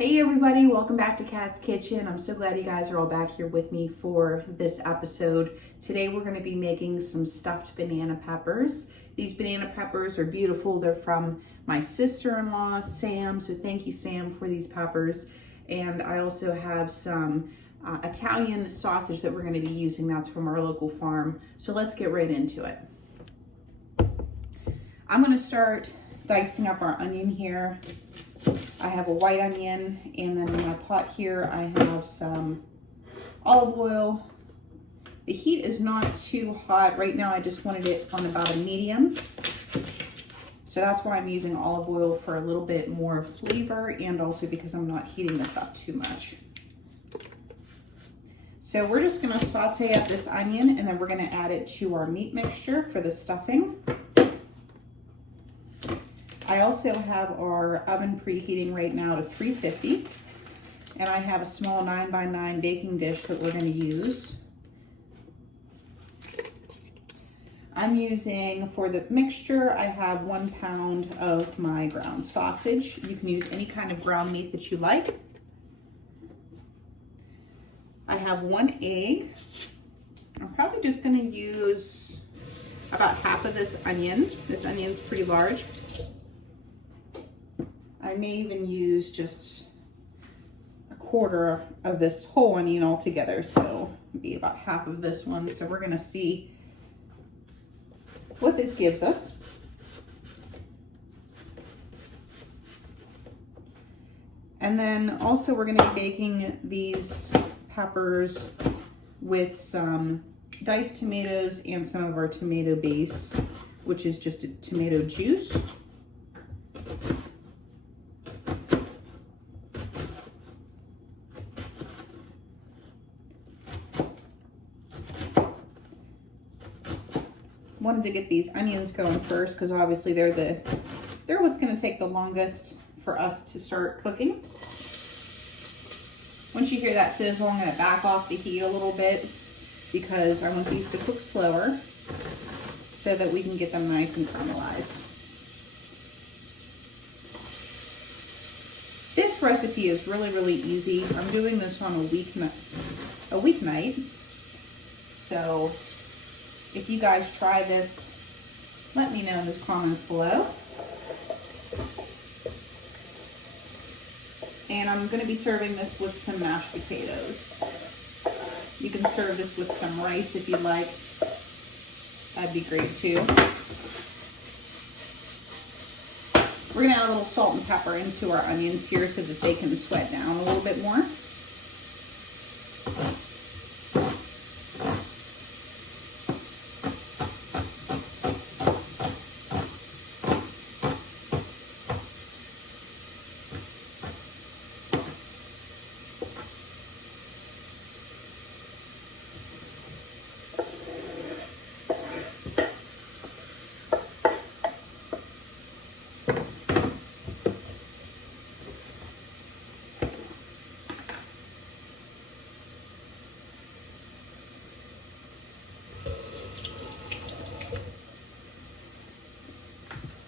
Hey everybody, welcome back to Kat's Kitchen. I'm so glad you guys are all back here with me for this episode. Today we're going to be making some stuffed banana peppers. These banana peppers are beautiful. They're from my sister-in-law, Sam, so thank you, Sam, for these peppers. And I also have some Italian sausage that we're going to be using. That's from our local farm. So let's get right into it. I'm going to start dicing up our onion here. I have a white onion, and then in my pot here I have some olive oil. The heat is not too hot. Right now I just wanted it on about a medium. So that's why I'm using olive oil for a little bit more flavor, and also because I'm not heating this up too much. So we're just gonna saute up this onion, and then we're gonna add it to our meat mixture for the stuffing. I also have our oven preheating right now to 350, and I have a small 9x9 baking dish that we're going to use. I'm using, for the mixture, I have 1 pound of my ground sausage. You can use any kind of ground meat that you like. I have 1 egg. I'm probably just going to use about half of this onion. This onion's pretty large. I may even use just a quarter of this whole onion altogether, so be about half of this one. So we're gonna see what this gives us. And then also we're gonna be baking these peppers with some diced tomatoes and some of our tomato base, which is just a tomato juice. Wanted to get these onions going first because obviously they're what's going to take the longest for us to start cooking. Once you hear that sizzle, I'm going to back off the heat a little bit because I want these to cook slower so that we can get them nice and caramelized. This recipe is really easy. I'm doing this on a weeknight. So if you guys try this, let me know in the comments below. And I'm going to be serving this with some mashed potatoes. You can serve this with some rice if you'd like. That'd be great too. We're going to add a little salt and pepper into our onions here so that they can sweat down a little bit more.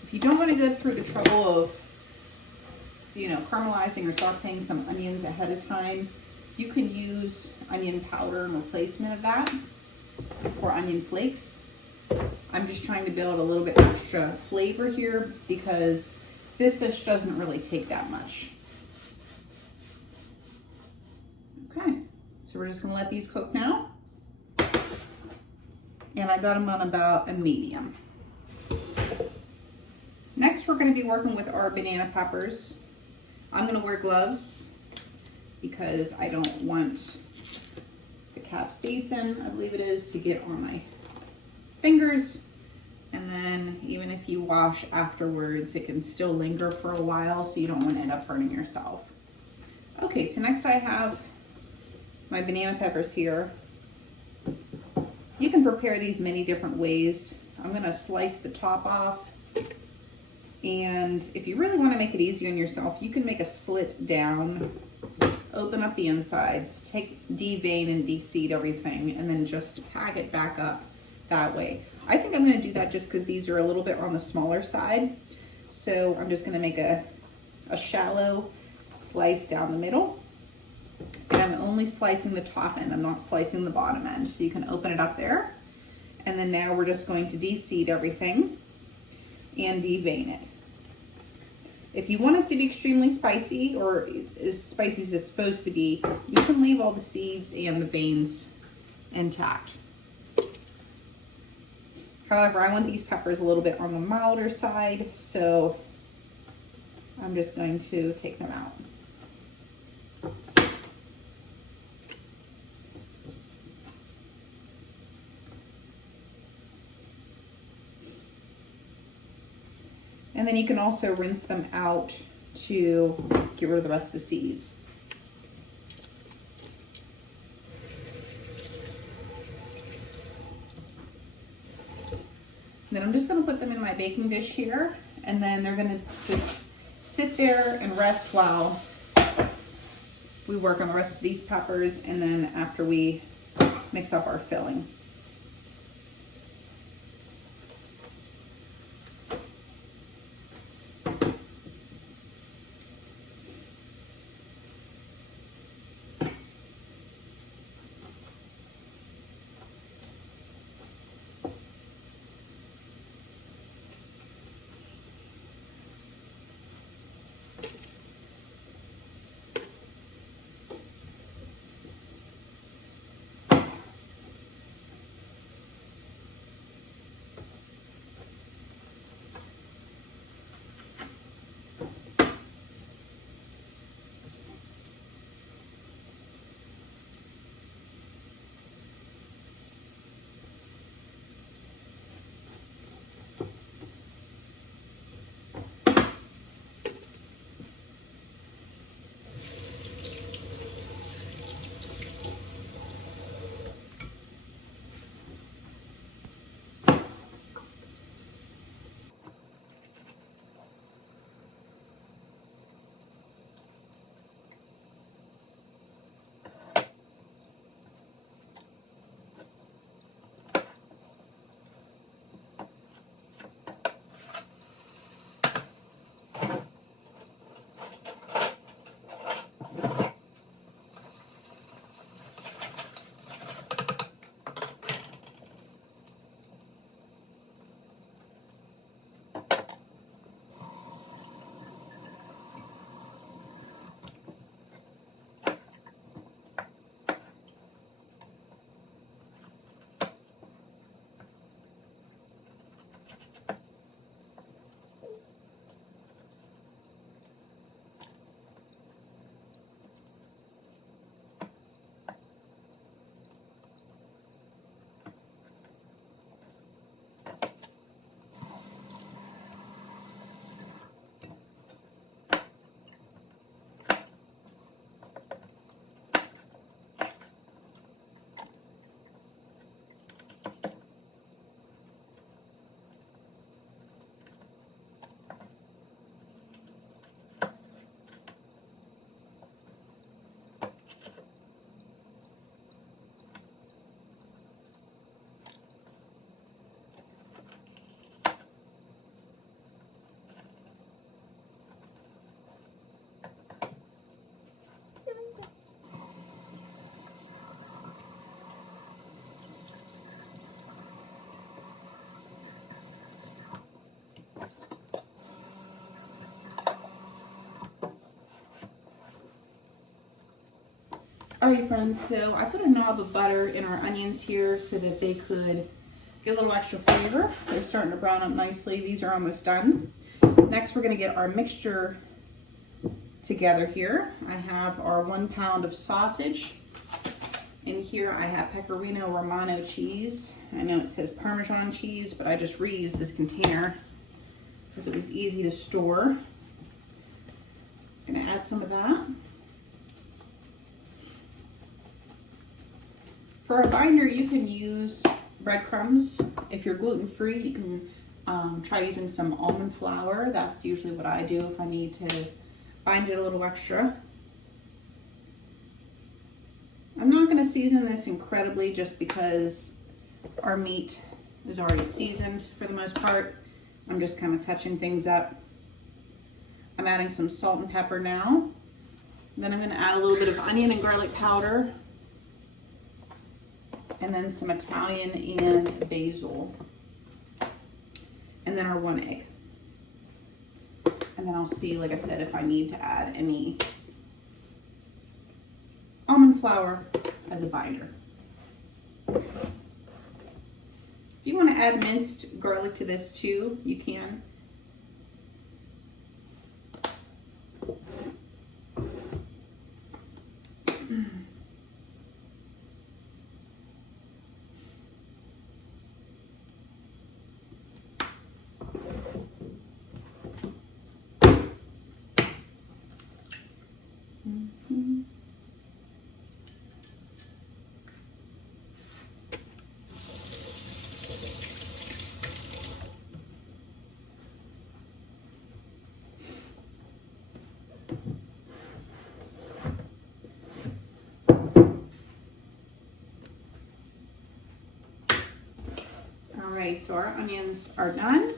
If you don't want to go through the trouble of, caramelizing or sauteing some onions ahead of time, you can use onion powder in replacement of that, or onion flakes. I'm just trying to build a little bit extra flavor here because this dish doesn't really take that much. Okay, so we're just going to let these cook now. And I got them on about a medium. Next, we're going to be working with our banana peppers. I'm going to wear gloves because I don't want the capsaicin, I believe it is, to get on my fingers. And then even if you wash afterwards, it can still linger for a while, so you don't want to end up hurting yourself. Okay, so next I have my banana peppers here. You can prepare these many different ways. I'm going to slice the top off. And if you really want to make it easy on yourself, you can make a slit down, open up the insides, devein and de-seed everything, and then just pack it back up that way. I think I'm going to do that just because these are a little bit on the smaller side. So I'm just going to make a shallow slice down the middle. And I'm only slicing the top end, I'm not slicing the bottom end. So you can open it up there. And then now we're just going to de-seed everything and devein it. If you want it to be extremely spicy, or as spicy as it's supposed to be, you can leave all the seeds and the veins intact. However, I want these peppers a little bit on the milder side, so I'm just going to take them out. And then you can also rinse them out to get rid of the rest of the seeds. Then I'm just going to put them in my baking dish here, and then they're going to just sit there and rest while we work on the rest of these peppers, and then after we mix up our filling. Alright friends, so I put a knob of butter in our onions here so that they could get a little extra flavor. They're starting to brown up nicely. These are almost done. Next we're going to get our mixture together here. I have our 1 pound of sausage. In here I have Pecorino Romano cheese. I know it says Parmesan cheese, but I just reused this container because it was easy to store. I'm going to add some of that. For a binder, you can use breadcrumbs. If you're gluten-free, you can try using some almond flour. That's usually what I do if I need to bind it a little extra. I'm not going to season this incredibly just because our meat is already seasoned for the most part. I'm just kind of touching things up. I'm adding some salt and pepper now. Then I'm going to add a little bit of onion and garlic powder, and then some Italian and basil, and then our 1 egg. And then I'll see, like I said, if I need to add any almond flour as a binder. If you want to add minced garlic to this too, you can. Alright, so our onions are done,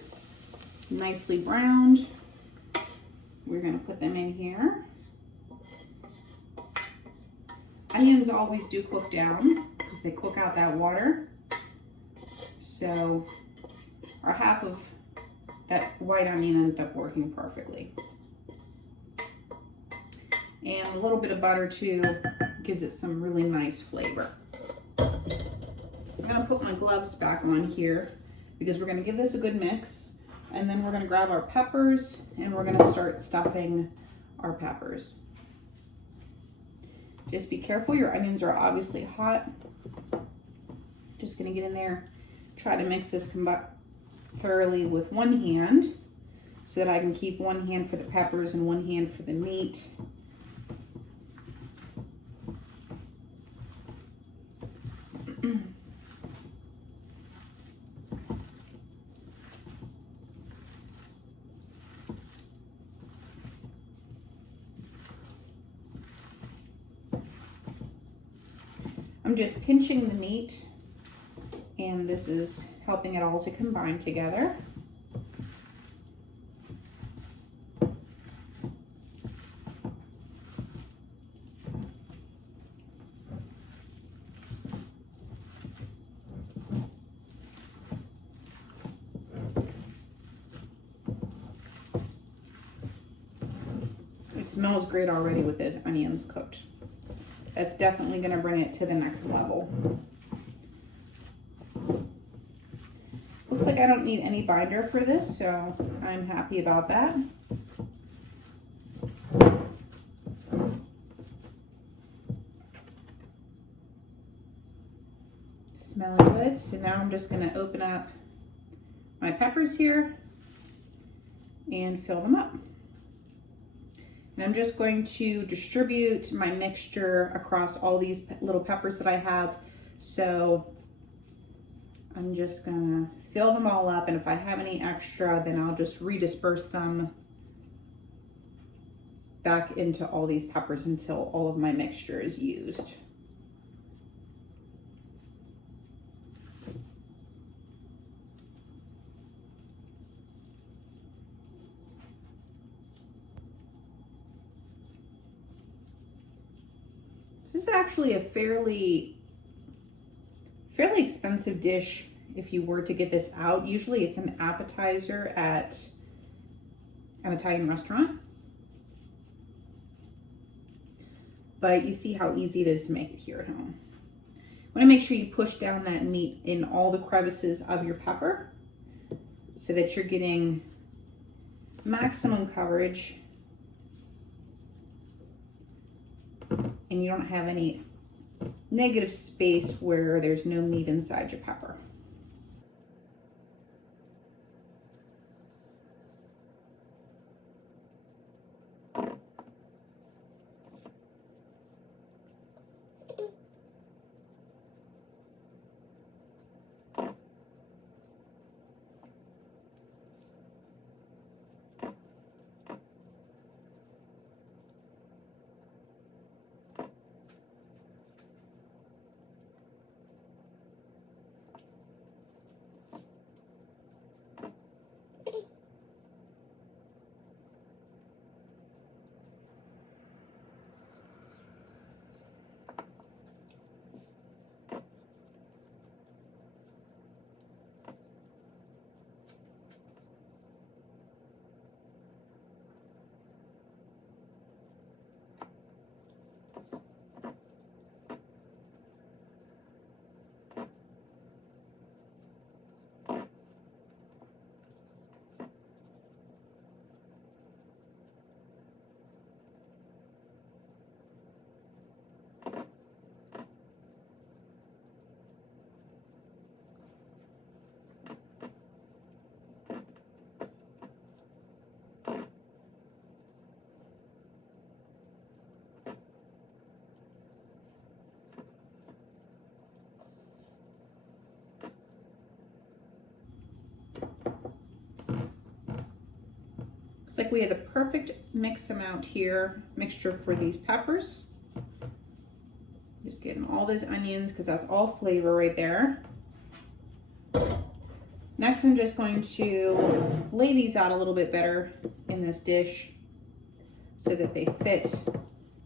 nicely browned. We're going to put them in here. Onions always do cook down because they cook out that water. So our half of that white onion ended up working perfectly. And a little bit of butter too gives it some really nice flavor. I'm going to put my gloves back on here because we're going to give this a good mix, and then we're going to grab our peppers and we're going to start stuffing our peppers. Just be careful, your onions are obviously hot. Just going to get in there, try to mix this thoroughly with one hand so that I can keep one hand for the peppers and one hand for the meat. I'm just pinching the meat, and this is helping it all to combine together. It smells great already with those onions cooked. That's definitely going to bring it to the next level. Looks like I don't need any binder for this, so I'm happy about that. Smelling good. So now I'm just going to open up my peppers here and fill them up. And I'm just going to distribute my mixture across all these little peppers that I have. So I'm just gonna fill them all up, and if I have any extra, then I'll just redisperse them back into all these peppers until all of my mixture is used. This is actually a fairly expensive dish if you were to get this out. Usually it's an appetizer at an Italian restaurant. But you see how easy it is to make it here at home. Want to make sure you push down that meat in all the crevices of your pepper so that you're getting maximum coverage and you don't have any negative space where there's no meat inside your pepper. like we have the perfect mixture for these peppers. Just getting all those onions because that's all flavor right there. Next, I'm just going to lay these out a little bit better in this dish so that they fit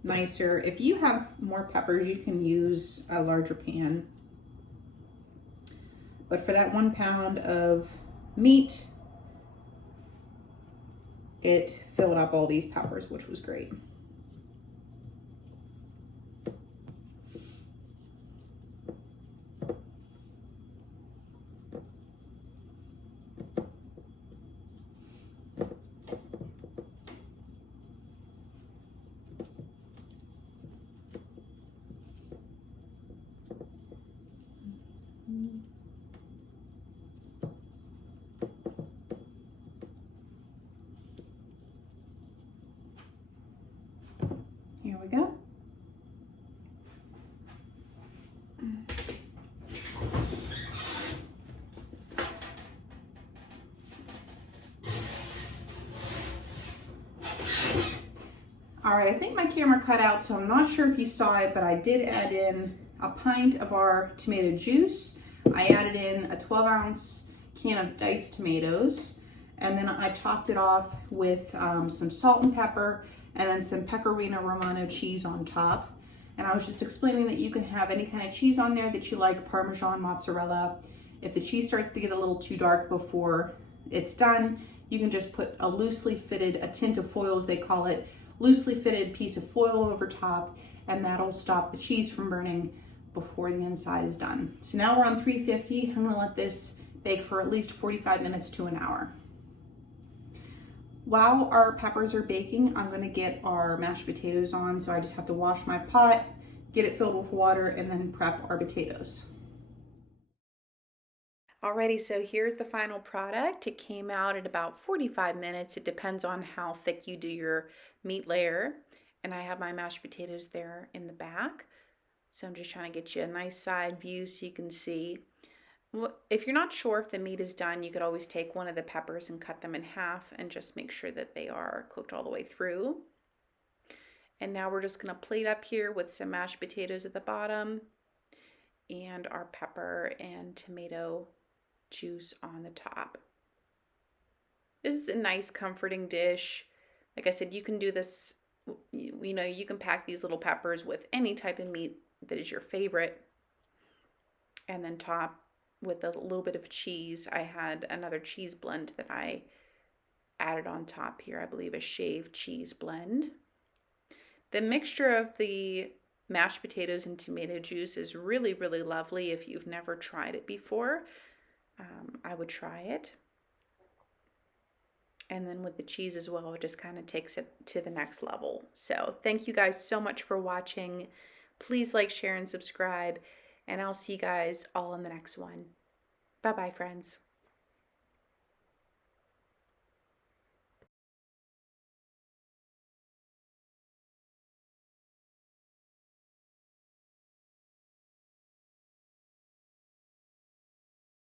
nicer. If you have more peppers, you can use a larger pan. But for that 1 pound of meat, it filled up all these peppers, which was great. Here we go. All right, I think my camera cut out, so I'm not sure if you saw it, but I did add in a pint of our tomato juice. I added in a 12-ounce can of diced tomatoes, and then I topped it off with some salt and pepper, and then some Pecorino Romano cheese on top. And I was just explaining that you can have any kind of cheese on there that you like, Parmesan, mozzarella. If the cheese starts to get a little too dark before it's done, you can just put a loosely fitted, a tint of foil as they call it, loosely fitted piece of foil over top, and that'll stop the cheese from burning before the inside is done. So now we're on 350. I'm gonna let this bake for at least 45 minutes to an hour. While our peppers are baking, I'm gonna get our mashed potatoes on. So I just have to wash my pot, get it filled with water, and then prep our potatoes. Alrighty, so here's the final product. It came out at about 45 minutes. It depends on how thick you do your meat layer. And I have my mashed potatoes there in the back. So I'm just trying to get you a nice side view so you can see. If you're not sure if the meat is done, you could always take one of the peppers and cut them in half and just make sure that they are cooked all the way through. And now we're just going to plate up here with some mashed potatoes at the bottom and our pepper and tomato juice on the top. This is a nice comforting dish. Like I said, you can do this, you can pack these little peppers with any type of meat that is your favorite, and then top with a little bit of cheese. I had another cheese blend that I added on top here, I believe a shaved cheese blend. The mixture of the mashed potatoes and tomato juice is really, really lovely. If you've never tried it before, I would try it. And then with the cheese as well, it just kind of takes it to the next level. So thank you guys so much for watching. Please like, share, and subscribe. And I'll see you guys all in the next one. Bye-bye, friends.